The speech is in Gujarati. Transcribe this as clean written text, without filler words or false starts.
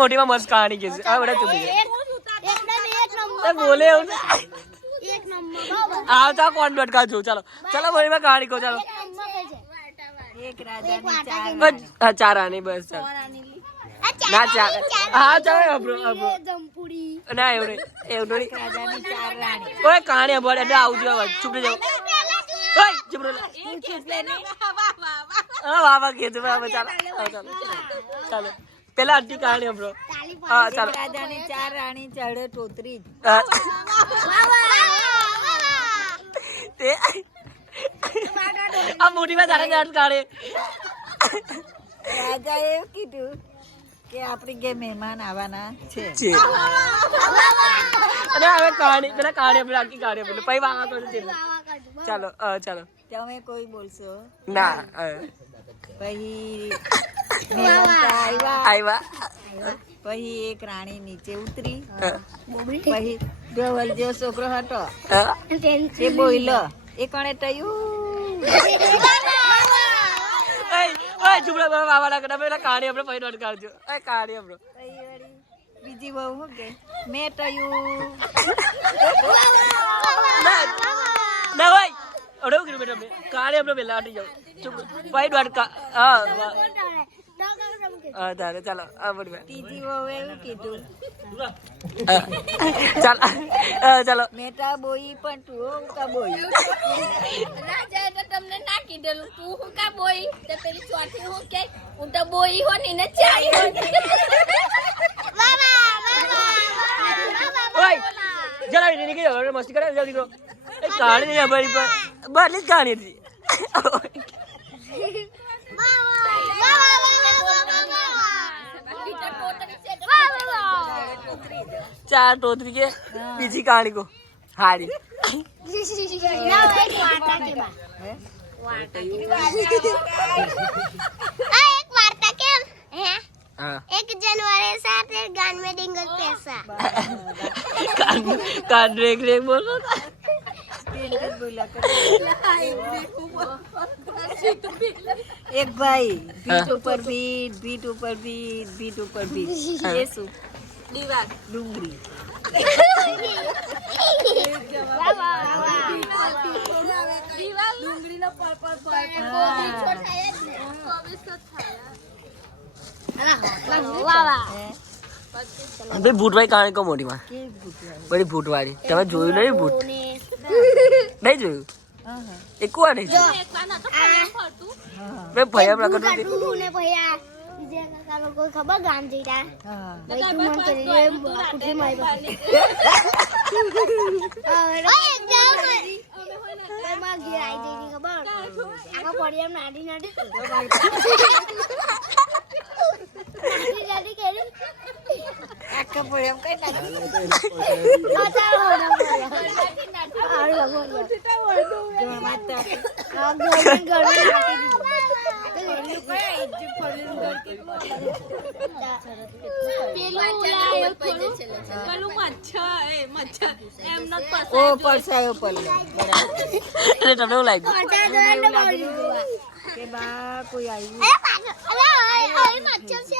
મોટી માં મસ્ત કહાની કે છે આ બડા ચૂપ બોલે આવતા કોણ લટકા જો ચાલો ચાલો મોટી માં કહાની કહો ચાલો એક રાજાની ચાર રાની બસ ચાલ ના ચાર હા ચાલો અબરો ના એવું નહીં રાજાની 4 રાણી ઓય કહાની બોલ એટલે આવજો ચૂપ રહી જાવ ઓય ચૂપ રહી હા વાહ કીધું બાબા ચાલો ચાલો પેલા આટલી કહાની અબરો હા ચાલો રાજાની 4 રાણી ચડે ટોતરી તે આ મોટી માં તારે જાણ કાઢે રાજાએ કીધું કે આપણી ઘેર મહેમાન આવવાના છે અને હવે કહાની પેલા કહાની આપણે આખી કહાની આપણે પછી વાવા કરો ચાલો ચાલો તમે કોઈ બોલશો ના પછી મહેમાન આવ્યા પછી એક રાણી નીચે ઉતરી પછી ગવલ જેવો છોકરો હતો એ બોલ્યો એ કોણે ટયું ઓય ચૂપડા બાબા વાવા ના કડા પેલા કહાની આપણે પછી નોટ કાઢજો ઓય કહાની આપણો બીજી બહુ શું કે મેં ટયું ના ભાઈ અડો કર્યું બેટા મેં કહાની આપણે પેલા હટી જાવ ચૂપ પછી નોટ હા તારે ચાલો બોલ ત્રીજી બહુ એવું કીધું ચાલો મેટા બોઈ પણ તું હું કા બોઈ રાજા તો તમને ના કીધેલું તું હું કા બોઈ તો પેલી ચોથી હું કે હું તો બોઈ હો ને ને ચાઈ હો ઓય જરા નીકળી જાવ મસ્તી કરે જલ્દી કરો એ કહાની નહીં અમારી પર બસ કહાની હતી ચાર ટોતરી કે બીજી કહાની કો હારી एक जनवरी 7 गान में डिंगल पैसा कान रेक रेक बोलो એક ભાઈ બીટ ઉપર બીટ ઉપર બીટ ઉપર બીટ એ શું દીવાલ ડુંગળી ડુંગળીનો પર્પલ ભાઈ ભૂટવાળી કહાની કહો મોટી માં બધી ભૂટવાળી તમે જોયું નહીં ભૂત નહીં જોયું એક વાર નહીં જોયું ભૈયા પ્રકટ ખબર ગામ જઈતા આખા પડે એમ કઈ ઓ પડસાયો પડલે તમને એવું લાગ્યું કે બા કોઈ આવ્યું મચ્છર છે